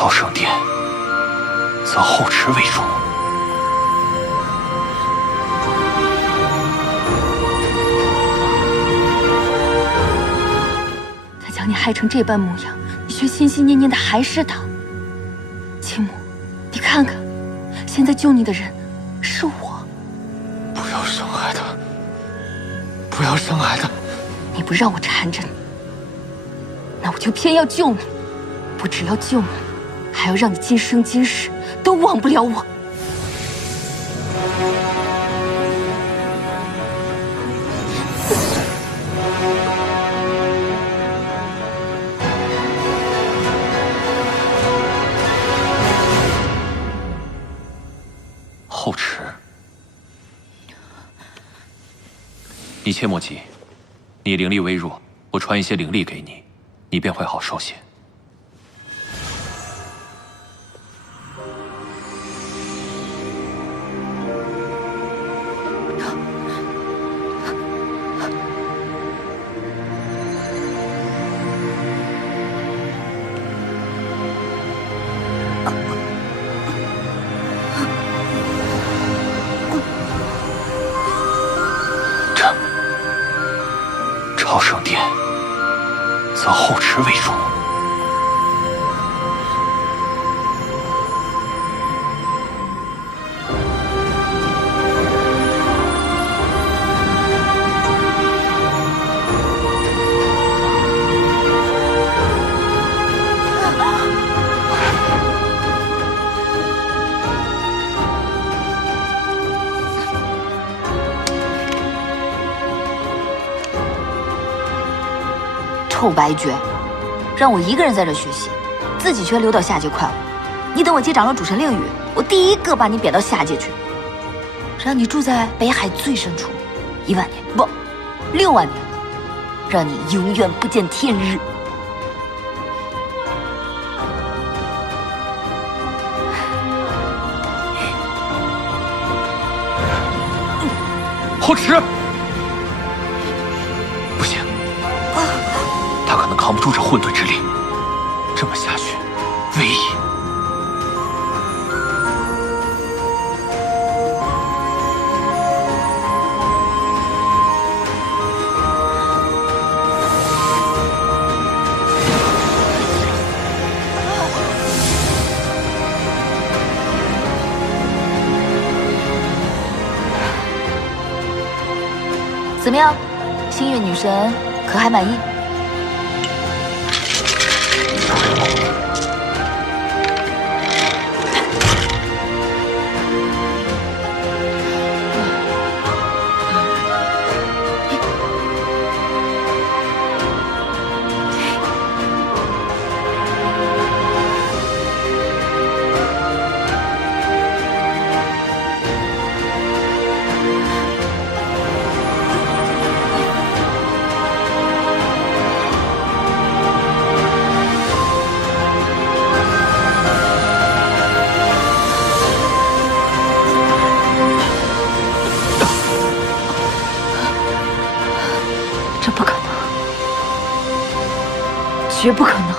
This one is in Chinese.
朝圣殿，则后池为主。他将你害成这般模样，你却心心念念的还是他。青木，你看看，现在救你的人是我。不要伤害他！不要伤害他！你不让我缠着你，那我就偏要救你。不只要救你，还要让你今生今世都忘不了我。后池，你切莫急，你灵力微弱，我传一些灵力给你，你便会好受些。朝圣殿，则后池为主。臭白绝，让我一个人在这学习，自己却溜到下界快活。你等我接掌了主神令语，我第一个把你贬到下界去，让你住在北海最深处，1万年不，6万年，让你永远不见天日。后池，不行，他可能扛不住这混沌之力，这么下去，危矣。怎么样，星月女神可还满意？这不可能，绝不可能！